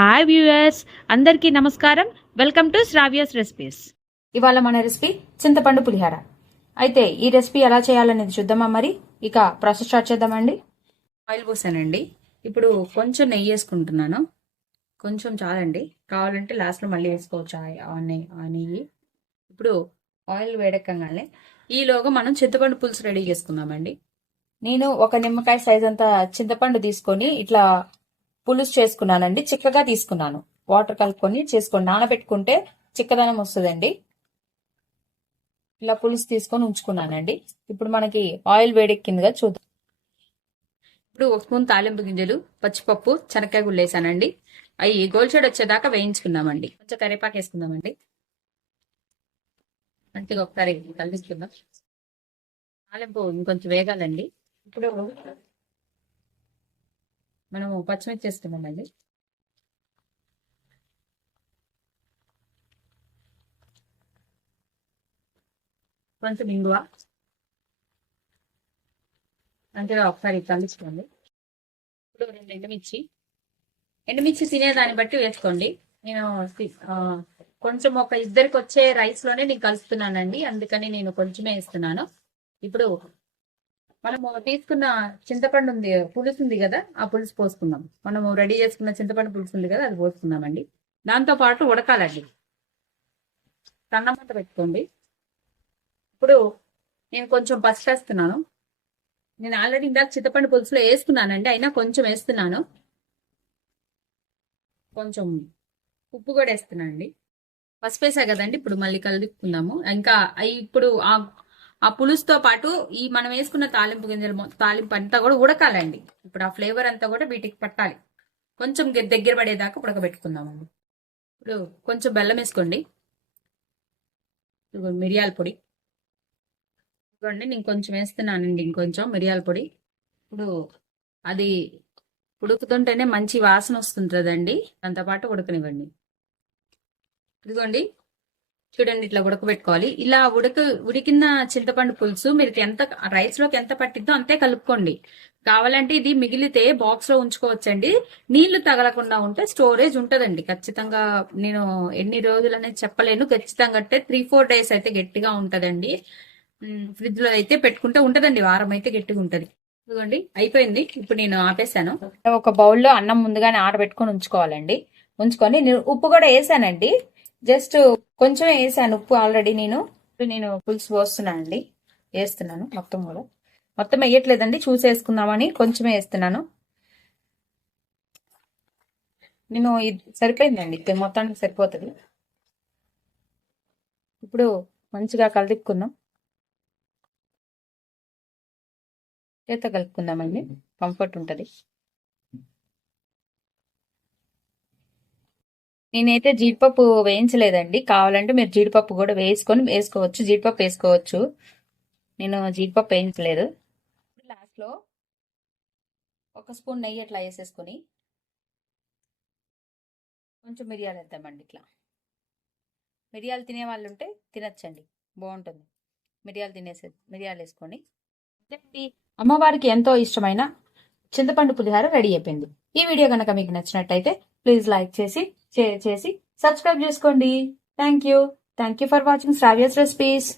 Hi viewers, అందరికీ నమస్కారం. Welcome to Sravya's recipes. ఇవాళ మన రెసిపీ చింతపండు పులిహార. అయితే ఈ రెసిపీ ఎలా చేయాలనేది చూద్దామా. మరి ఇక ప్రాసెస్ స్టార్ట్ చేద్దామండి. ఆయిల్ పోసానండి. ఇప్పుడు కొంచెం నెయ్యి వేసుకుంటున్నాను. కొంచెం చాలండి, కావాలంటే లాస్ట్లో మళ్ళీ వేసుకోవచ్చు ఆ నెయ్యి. ఇప్పుడు ఆయిల్ వేడెక్కగానే ఈలోగా మనం చింతపండు పులుసు రెడీ చేసుకుందామండి. నేను ఒక నిమ్మకాయ సైజ్ అంతా చింతపండు తీసుకొని ఇట్లా పులుసు చేసుకున్నానండి. చిక్కగా తీసుకున్నాను. వాటర్ కలుపుకొని చేసుకొని నానబెట్టుకుంటే చిక్కదనం వస్తుందండి. ఇలా పులుసు తీసుకొని ఉంచుకున్నానండి. ఇప్పుడు మనకి ఆయిల్ వేడెక్కిందిగా చూద్దాం. ఇప్పుడు ఒక స్పూన్ తాలింపు గింజలు, పచ్చిపప్పు, శనక్కాయ గుళ్ళు వేసానండి. అవి గోల్డ్ షేడ్ వచ్చేదాకా వేయించుకుందామండి. కొంచెం కరివేపాకు వేసుకుందామండి. మంచిగా ఒకసారి కలిపిస్తున్నాం. తాలింపు ఇంకొంచెం వేగాలండి. ఇప్పుడు మనము పచ్చిమిర్చి వేసుకున్నామండి. కొంచెం ఇంగువ మంచిగా ఒకసారి కలుసుకోండి. ఇప్పుడు 2 ఎండుమిర్చి తినేదాన్ని బట్టి వేసుకోండి. నేను కొంచెం ఒక ఇద్దరికి వచ్చే రైస్ లోనే నేను కలుపుతున్నానండి, అందుకని నేను కొంచెమే వేస్తున్నాను. ఇప్పుడు మనము తీసుకున్న చింతపండు పులుసు ఉంది కదా, ఆ పులుసు పోసుకుందాం. మనము రెడీ చేసుకున్న చింతపండు పులుసు ఉంది కదా, అది పోసుకుందామండి. దాంతో పాటు ఉడకాలండి. సన్నమంట పెట్టుకోండి. ఇప్పుడు నేను కొంచెం పసుపు వేస్తున్నాను. నేను ఆల్రెడీ ఇందాక చింతపండు పులుసులో వేసుకున్నానండి, అయినా కొంచెం వేస్తున్నాను. కొంచెం ఉప్పు కూడా వేస్తున్నానండి. పసుపు వేసా కదండి, ఇప్పుడు మళ్ళీ కలుపుకుందాము. ఇంకా ఇప్పుడు ఆ పులుసుతో పాటు ఈ మనం వేసుకున్న తాలింపు గింజలు, తాలింపు అంతా కూడా ఉడకాలండి. ఇప్పుడు ఆ ఫ్లేవర్ అంతా కూడా వీటికి పట్టాలి. కొంచెం దగ్గర పడేదాకా ఉడకబెట్టుకుందామండి. ఇప్పుడు కొంచెం బెల్లం వేసుకోండి. మిరియాల పొడి ఇవ్వండి, నేను కొంచెం వేస్తున్నానండి. ఇంకొంచెం మిరియాల పొడి. ఇప్పుడు అది ఉడుకుతుంటేనే మంచి వాసన వస్తుంటుందండి. దాంతోపాటు ఉడకనివ్వండి. ఇదిగోండి, చూడండి, ఇట్లా ఉడకబెట్టుకోవాలి. ఇలా ఉడికిన చింతపండు పులుసు మీరు రైస్ లోకి ఎంత పట్టిద్దో అంతే కలుపుకోండి. కావాలంటే ఇది మిగిలితే బాక్స్ లో ఉంచుకోవచ్చండి. నీళ్లు తగలకుండా ఉంటే స్టోరేజ్ ఉంటదండి ఖచ్చితంగా. నేను ఎన్ని రోజులు అనేది చెప్పలేను, ఖచ్చితంగా అంటే 3-4 days అయితే గట్టిగా ఉంటదండి. ఫ్రిడ్జ్ లో అయితే పెట్టుకుంటే ఉంటదండి, వారం అయితే గట్టిగా ఉంటది. ఇదిగోండి, అయిపోయింది. ఇప్పుడు నేను ఆపేసాను. ఒక బౌల్లో అన్నం ముందుగానే ఆరబెట్టుకొని ఉంచుకోవాలండి. ఉంచుకొని నేను ఉప్పు కూడా వేసానండి. జస్ట్ కొంచెం వేసాను ఉప్పు ఆల్రెడీ. నేను పులుసు పోస్తున్నానండి, వేస్తున్నాను. మొత్తం వేయట్లేదండి, చూసి వేసుకుందామని కొంచెమే వేస్తున్నాను. ఇది సరిపోయిందండి, మొత్తానికి సరిపోతుంది. ఇప్పుడు మంచిగా కలిపుకుందాం. చేత కలుపుకుందామండి, కంఫర్ట్ ఉంటుంది. నేనైతే జీడిపప్పు వేయించలేదండి. కావాలంటే మీరు జీడిపప్పు కూడా వేసుకోవచ్చు, జీడిపప్పు వేసుకోవచ్చు. నేను జీడిపప్పు వేయించలేదు. లాస్ట్లో ఒక స్పూన్ నెయ్యి అట్లా వేసేసుకొని కొంచెం మిరియాలు వేద్దామండి. ఇట్లా మిరియాలు తినే వాళ్ళు ఉంటే తినచ్చండి, బాగుంటుంది. మిరియాలు వేసుకొని అమ్మవారికి ఎంతో ఇష్టమైన చింతపండు పులిహార రెడీ అయిపోయింది. ఈ వీడియో కనుక మీకు నచ్చినట్టయితే ప్లీజ్ లైక్ చేసి, షేర్ చేసి, సబ్స్క్రైబ్ చేసుకోండి. Thank you for watching Sravya's recipes.